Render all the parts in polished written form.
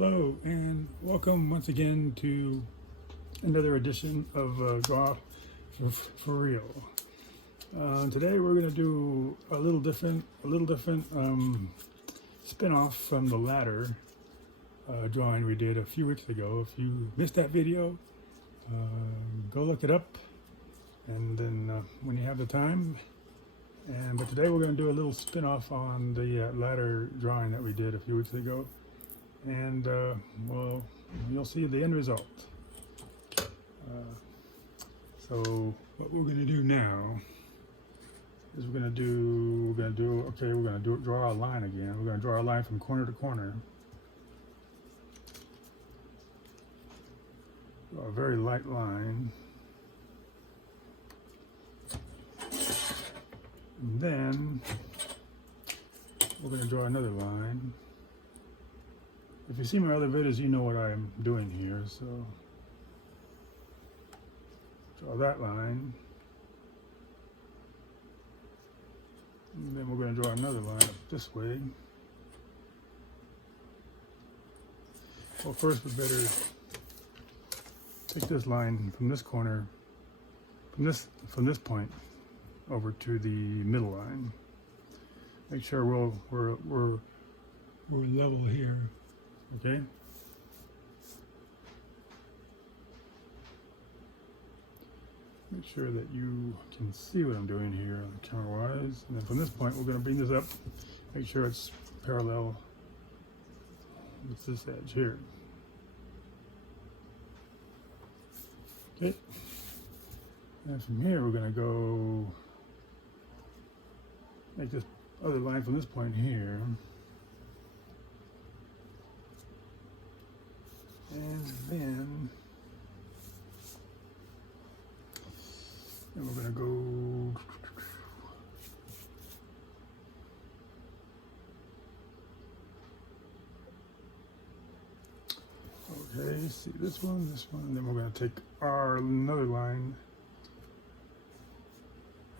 Hello and welcome once again to another edition of Draw for Real. Today we're going to do a little different spin-off from the ladder drawing we did a few weeks ago. If you missed that video, go look it up, and then when you have the time. But today we're going to do a little spin-off on the ladder drawing that we did a few weeks ago. And well, you'll see the end result. So what we're going to do now is we're going to draw a line again. We're going to draw a line from corner to corner. Draw a very light line. And then we're going to draw another line. If you see my other videos, you know what I'm doing here. So draw that line. And then we're going to draw another line up this way. Well, first we better take this line from this corner, from this point over to the middle line. Make sure we're level here. Okay. Make sure that you can see what I'm doing here camera-wise. And then from this point, we're going to bring this up. Make sure it's parallel with this edge here. Okay. And from here, we're going to go make this other line from this point here. And then we're going to go okay, see this one, and then we're going to take another line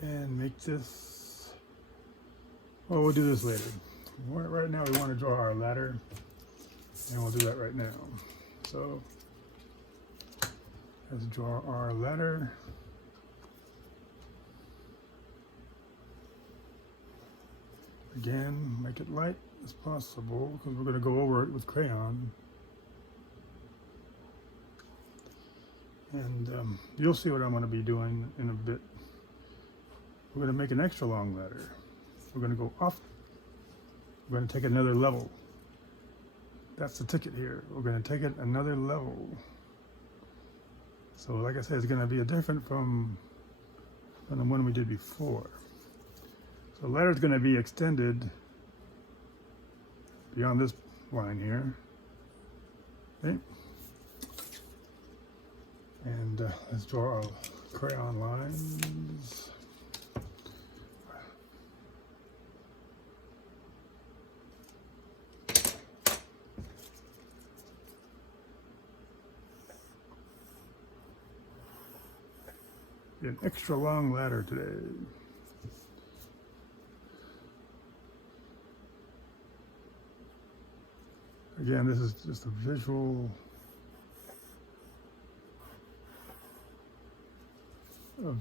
and make this, well, we'll do this later. Right now we want to draw our ladder, and we'll do that right now. So let's draw our ladder. Again, make it light as possible because we're going to go over it with crayon. And you'll see what I'm going to be doing in a bit. We're going to make an extra long ladder. We're going to go off. We're going to take another level. That's the ticket here. We're going to take it another level. So like I said, it's going to be different from the one we did before. So the ladder is going to be extended beyond this line here. Okay. And let's draw our crayon lines. An extra long ladder today. Again, this is just a visual a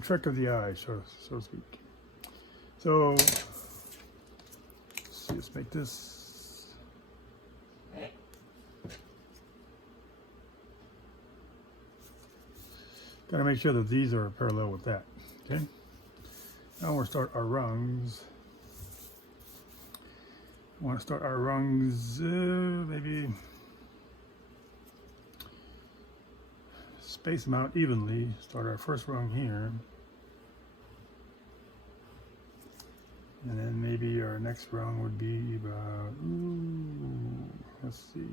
trick of the eye, so to speak. So let's make this. Got to make sure that these are parallel with that. Okay. Now we'll start our rungs. I want to start our rungs, maybe space them out evenly. Start our first rung here. And then maybe our next rung would be about, let's see.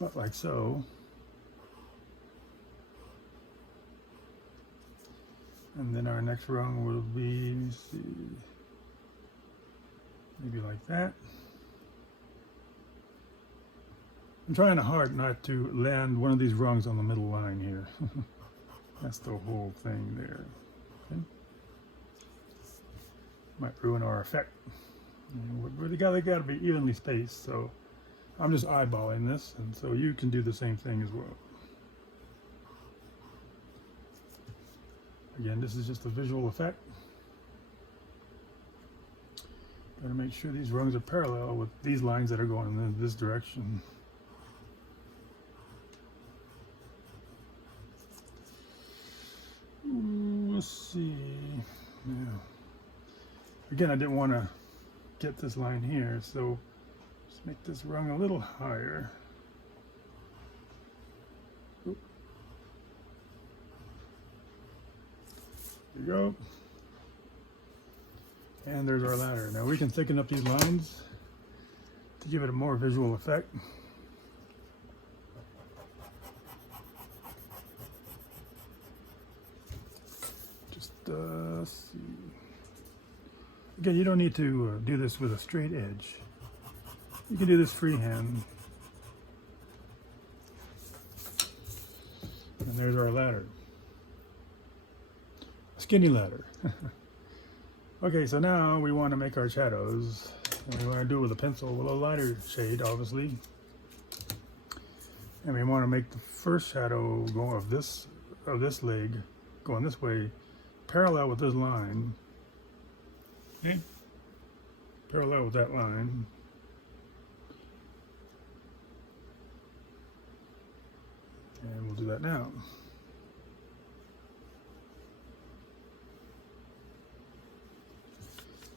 About like so. And then our next rung will be, let me see, maybe like that. I'm trying hard not to land one of these rungs on the middle line here. That's the whole thing there. Okay. Might ruin our effect. They got to be evenly spaced, so I'm just eyeballing this, and so you can do the same thing as well. Again, this is just a visual effect. Gotta make sure these rungs are parallel with these lines that are going in this direction. Let's see. Yeah. Again, I didn't want to get this line here, so just make this rung a little higher. Oop. There you go. And there's our ladder. Now we can thicken up these lines to give it a more visual effect. Just see. Again, you don't need to do this with a straight edge. You can do this freehand. And there's our ladder. A skinny ladder. Okay, so now we want to make our shadows. And we want to do it with a pencil, with a lighter shade, obviously. And we want to make the first shadow go of this leg going this way, parallel with this line. Okay, parallel with that line. And we'll do that now.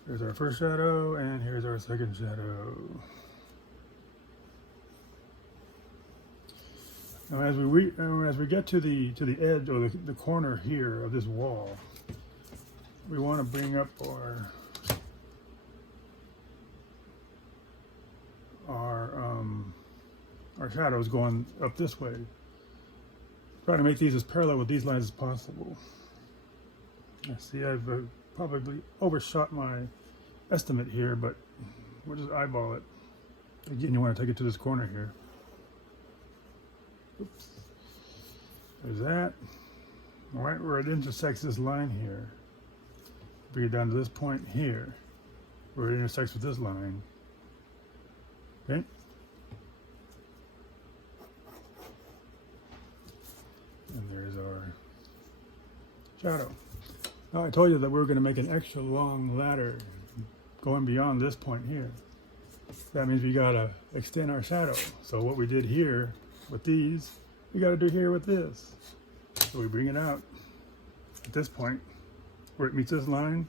Here's our first shadow, and here's our second shadow. Now, as we get to the edge or the corner here of this wall, we want to bring up our shadows going up this way. Try to make these as parallel with these lines as possible. I see I've probably overshot my estimate here, but we'll just eyeball it. Again, you want to take it to this corner here. Oops. There's that. Right where it intersects this line here. Bring it down to this point here, where it intersects with this line. Okay. And there's our shadow. Now I told you that we were going to make an extra long ladder going beyond this point here. That means we got to extend our shadow. So what we did here with these, we got to do here with this. So we bring it out at this point where it meets this line.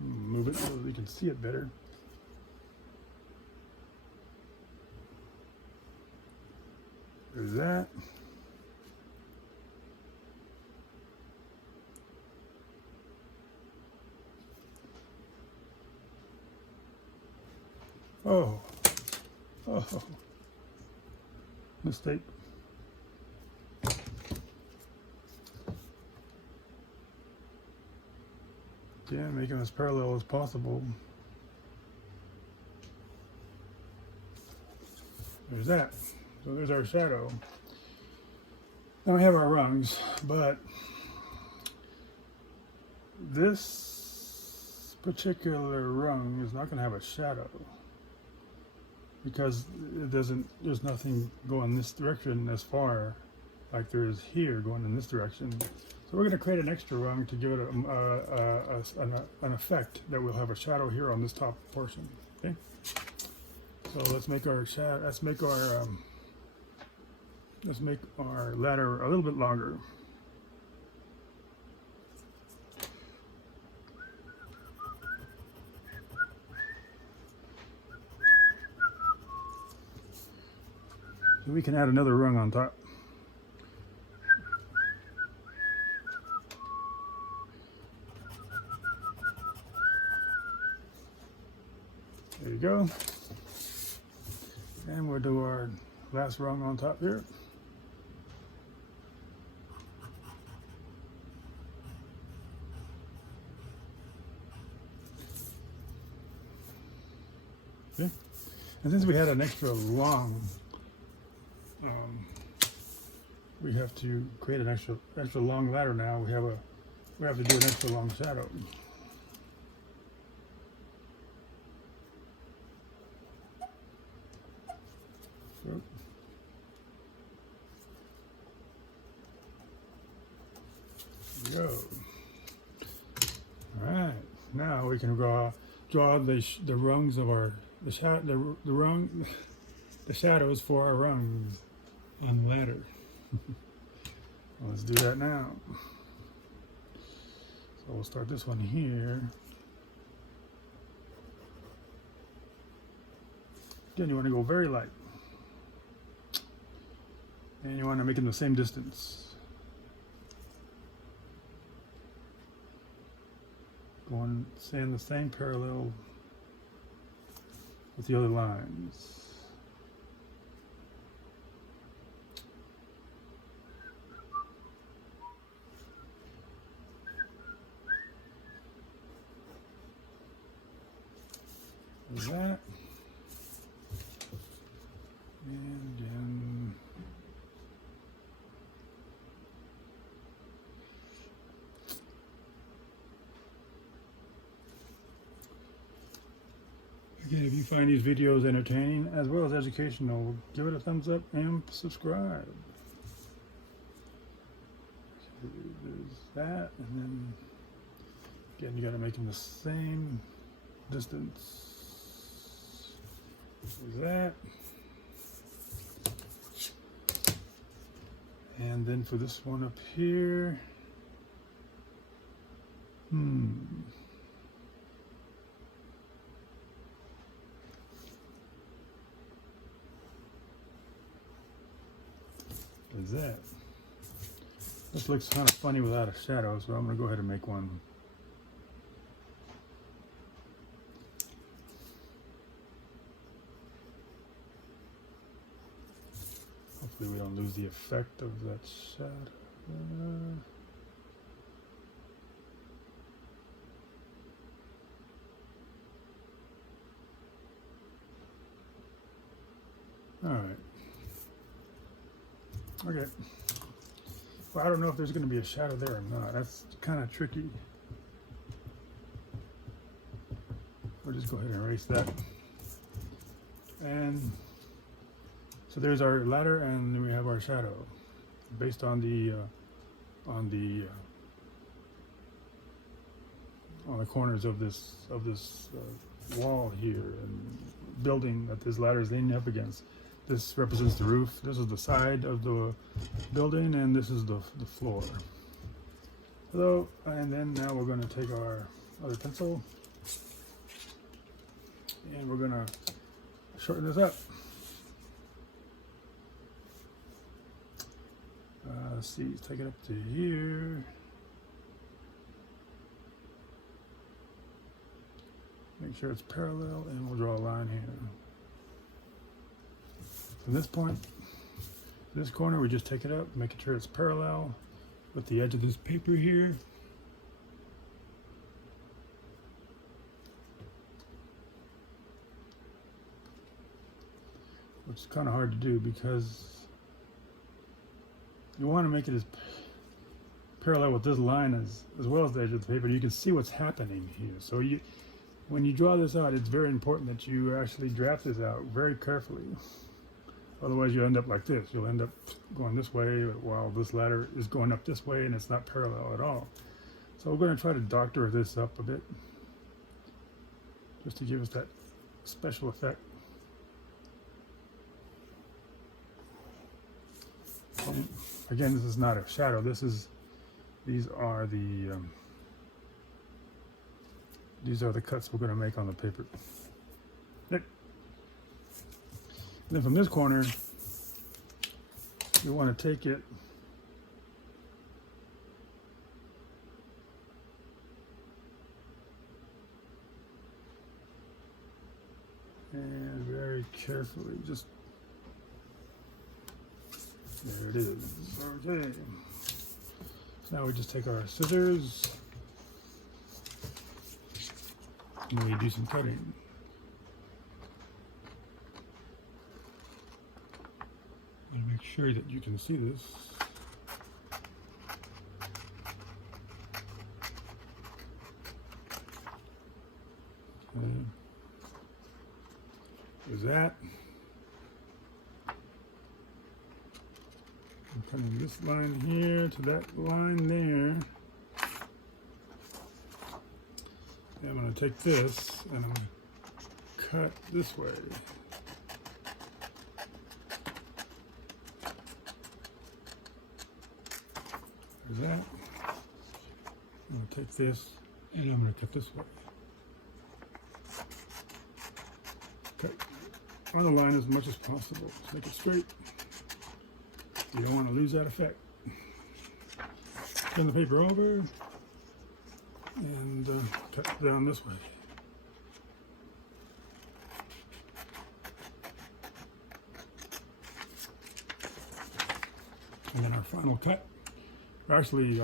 Move it so we can see it better. There's that. Oh. Mistake. Yeah, making as parallel as possible. There's that. So there's our shadow. Now we have our rungs, but this particular rung is not going to have a shadow because there's nothing going this direction as far like there is here going in this direction. So we're going to create an extra rung to give it an effect that we'll have a shadow here on this top portion. Okay. So let's make our let's make our ladder a little bit longer. So we can add another rung on top. There you go. And we'll do our last rung on top here. Okay. And since we had an extra long, we have to create an extra long ladder now. We have to do an extra long shadow. There we go. All right, now we can draw the rungs of the shadows for our rungs on the ladder. Let's do that now. So we'll start this one here. Again, you want to go very light, and you want to make them the same distance. Saying the same parallel with the other lines. Like that. And then again, if you find these videos entertaining as well as educational, give it a thumbs up and subscribe. So there's that, and then again, you got to make them the same distance. There's that. And then for this one up here, is that? This looks kind of funny without a shadow, so I'm going to go ahead and make one. Hopefully we don't lose the effect of that shadow. All right. Okay. Well, I don't know if there's going to be a shadow there or not. That's kind of tricky. We'll just go ahead and erase that. And so there's our ladder, and then we have our shadow, based on the corners of this wall here and building that this ladder is leaning up against. This represents the roof. This is the side of the building, and this is the floor. So, and then now we're going to take our other pencil, and we're going to shorten this up. Let's see, take it up to here. Make sure it's parallel, and we'll draw a line here. From this point, this corner, we just take it up, making sure it's parallel with the edge of this paper here. Which is kind of hard to do because you want to make it as parallel with this line as well as the edge of the paper. You can see what's happening here. So when you draw this out, it's very important that you actually draft this out very carefully. Otherwise, you end up like this. You'll end up going this way while this ladder is going up this way, and it's not parallel at all. So we're going to try to doctor this up a bit, just to give us that special effect. And again, this is not a shadow. These are the cuts we're going to make on the paper. And then from this corner, you want to take it and very carefully just, there it is. Okay. So now we just take our scissors and we do some cutting. make sure that you can see this. Okay. There's that. I'm cutting this line here to that line there. And I'm going to take this and I'm going to cut this way. There's that. I'm going to take this and I'm going to cut this way. Cut on the line as much as possible. Just make it straight. You don't want to lose that effect. Turn the paper over and cut down this way. And then our final cut. Actually,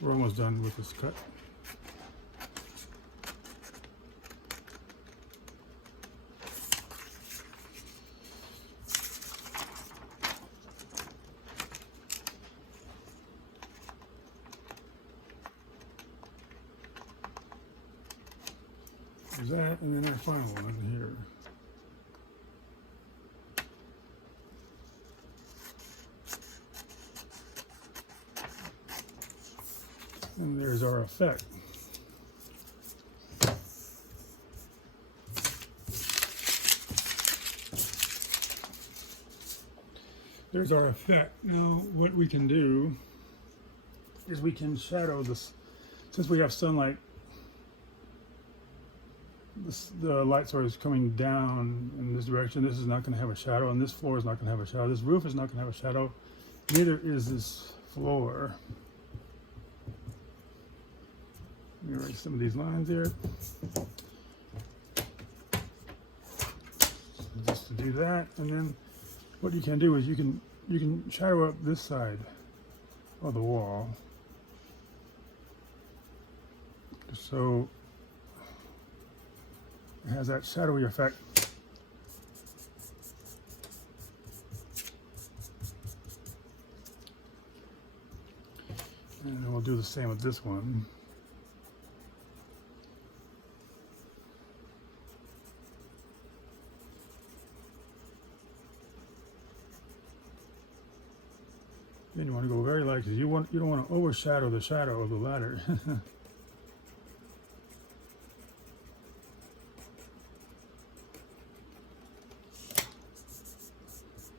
we're almost done with this cut. There's that, and then our final one here. And there's our effect. There's our effect. Now, what we can do is we can shadow this. Since we have sunlight, the light source is coming down in this direction. This is not going to have a shadow, and this floor is not going to have a shadow. This roof is not going to have a shadow. Neither is this floor. Let me erase some of these lines here. Just to do that, and then what you can do is you can shadow up this side of the wall, so it has that shadowy effect. And then we'll do the same with this one. Then you want to go very light because you don't want to overshadow the shadow of the ladder.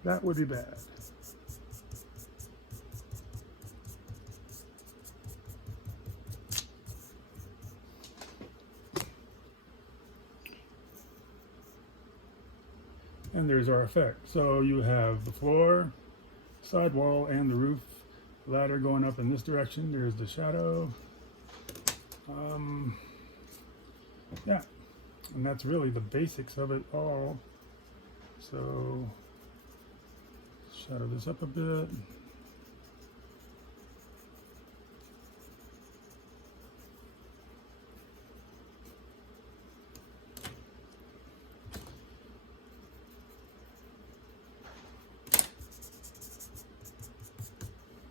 That would be bad. And there's our effect. So you have the floor, side wall, and the roof ladder going up in this direction. There's the shadow. Yeah, and that's really the basics of it all. So shadow this up a bit.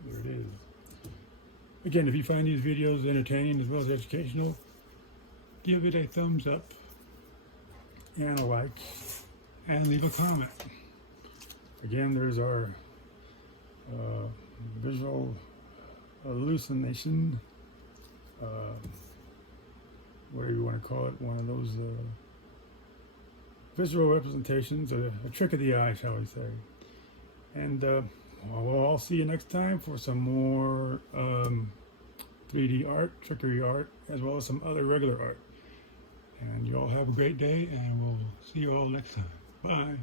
There it is. Again, if you find these videos entertaining as well as educational, give it a thumbs up and a like and leave a comment. Again, there's our visual hallucination, whatever you want to call it, one of those visual representations, a trick of the eye, shall we say. And we'll all see you next time for some more 3D art, trickery art, as well as some other regular art. And you all have a great day, and we'll see you all next time. Bye.